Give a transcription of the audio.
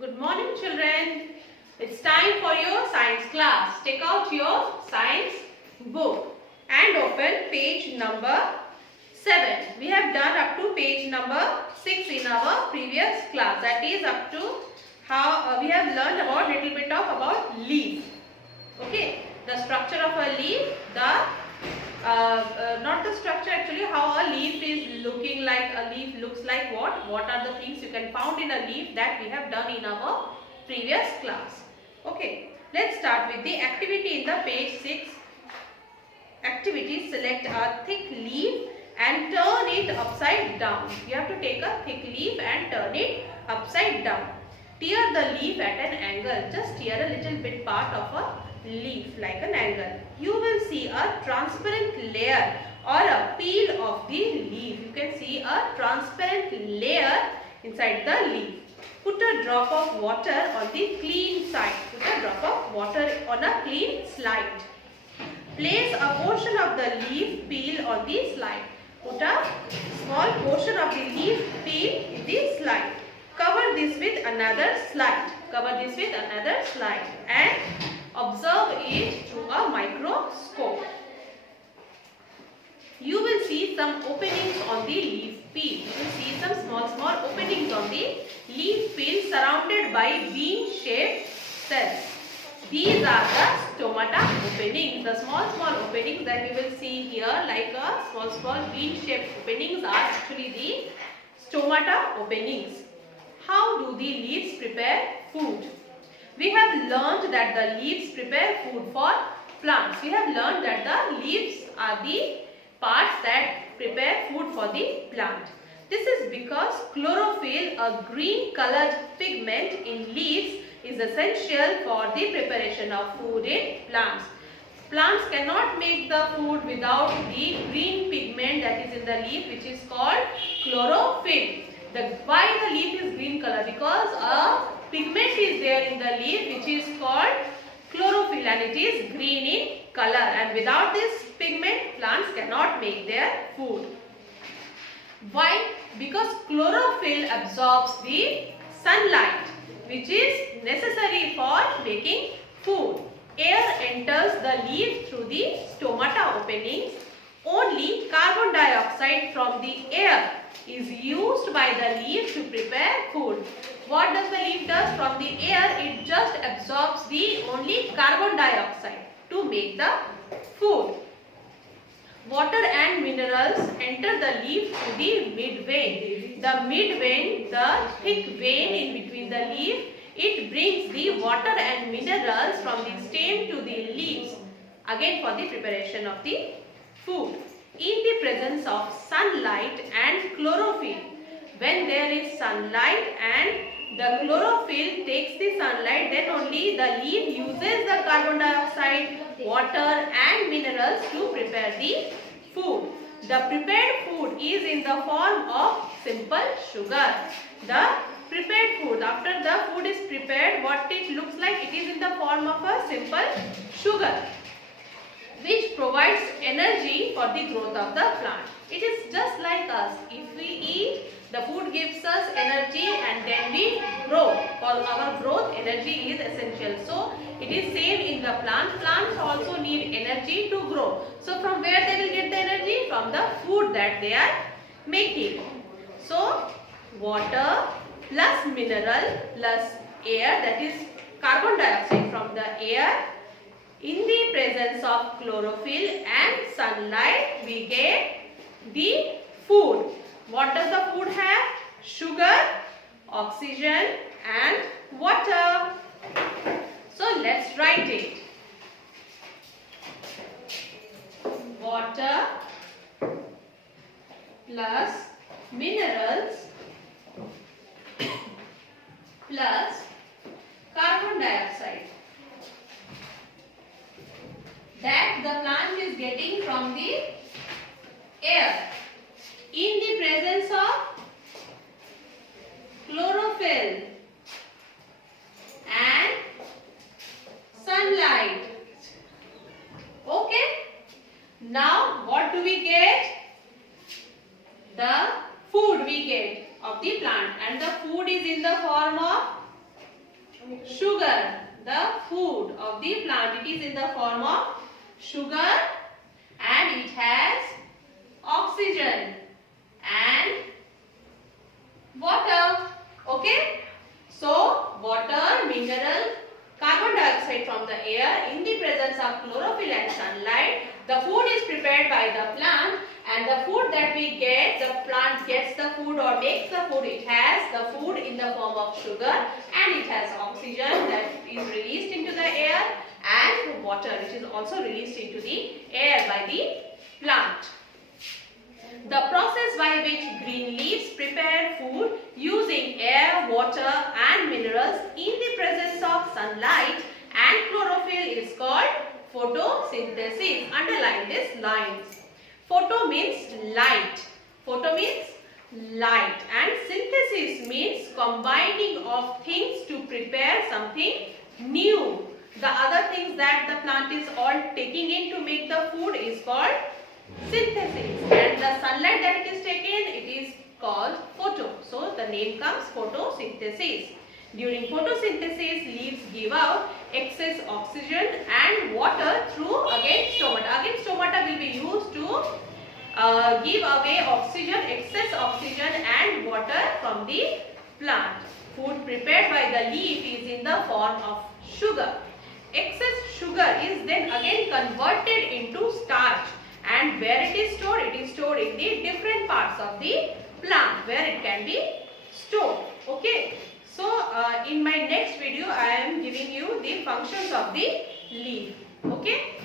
Good morning, children. It's time for your science class. Take out your science book and open page number 7. We have done up to page number 6 in our previous class. That is up to how we have learned about little bit of about leaf. Okay, the structure of a leaf, not the structure actually, how a leaf is looking like, a leaf looks like what are the things you can found in a leaf, that we have done in our previous class. Okay, let's start with the activity in the page 6. Activity: select a thick leaf and turn it upside down. You have to take a thick leaf and turn it upside down. Tear the leaf at an angle. Just tear a little bit part of a leaf like an angle. You will see a transparent layer or a peel of the leaf. You can see a transparent layer inside the leaf. Put a drop of water on the clean side. Put a drop of water on a clean slide. Place a portion of the leaf peel on the slide. Put a small portion of the leaf peel in the slide. Cover this with another slide. Cover this with another slide and observe it through a microscope. You will see some openings on the leaf peel. You will see some small openings on the leaf peel surrounded by bean-shaped cells. These are the stomata openings. The small openings that you will see here, like a small bean-shaped openings, are actually the stomata openings. How do the leaves prepare food? We have learned that the leaves prepare food for plants. We have learned that the leaves are the parts that prepare food for the plant. This is because chlorophyll, a green colored pigment in leaves, is essential for the preparation of food in plants. Plants cannot make the food without the green pigment that is in the leaf, which is called chlorophyll. Why the leaf is green color? Because a pigment is there in the leaf which is called chlorophyll and it is green in color, and without this pigment plants cannot make their food. Why? Because chlorophyll absorbs the sunlight which is necessary for making food. Air enters the leaf through the stomata openings. Only carbon dioxide from the air is used by the leaf to prepare food. What does the leaf does from the air? It just absorbs the only carbon dioxide to make the food. Water and minerals enter the leaf through the mid-vein. The mid-vein, the thick vein in between the leaf, it brings the water and minerals from the stem to the leaves, again for the preparation of the food. In the presence of sunlight and chlorophyll, when there is sunlight and the chlorophyll takes the sunlight, then only the leaf uses the carbon dioxide, water and minerals to prepare the food. The prepared food is in the form of simple sugar. The prepared food, after the food is prepared, what it looks like? It is in the form of a simple sugar, which provides energy for the growth of the plant. It is just like us. If we eat, the food gives us energy and then we grow. For our growth, energy is essential. So, it is same in the plant. Plants also need energy to grow. So, from where they will get the energy? From the food that they are making. So, water plus mineral plus air, that is carbon dioxide from the air, in the presence of chlorophyll and sunlight, we get the food. What does the food have? Sugar, oxygen and water. So let's write it. Water plus minerals plus carbon dioxide that the plant is getting from the air, in the presence of chlorophyll and sunlight. Okay. Now what do we get? The food we get of the plant, and the food is in the form of sugar, the food of the plant. It is in the form of sugar and it has oxygen and water. Okay. So, water, mineral, carbon dioxide from the air in the presence of chlorophyll and sunlight. The food is prepared by the plant, and the food that we get, the plant gets the food or makes the food. It has the food in the form of sugar and it has oxygen that is released into the air and water which is also released into the air by the plant. The process by which green leaves prepare food using air, water and minerals in the presence of sunlight and chlorophyll is called photosynthesis. Underline this lines. Photo means light. Photo means light and synthesis means combining of things to prepare something new. The other things that the plant is all taking in to make the food is called synthesis, and the sunlight that it is taken, it is called photo. So the name comes photosynthesis. During photosynthesis, leaves give out excess oxygen and water through again stomata. Again stomata will be used to give away oxygen, excess oxygen and water from the plant. Food prepared by the leaf is in the form of sugar. Excess sugar is then again converted into starch. And where it is stored? It is stored in the different parts of the plant where it can be stored. Okay. So, in my next video, I am giving you the functions of the leaf. Okay.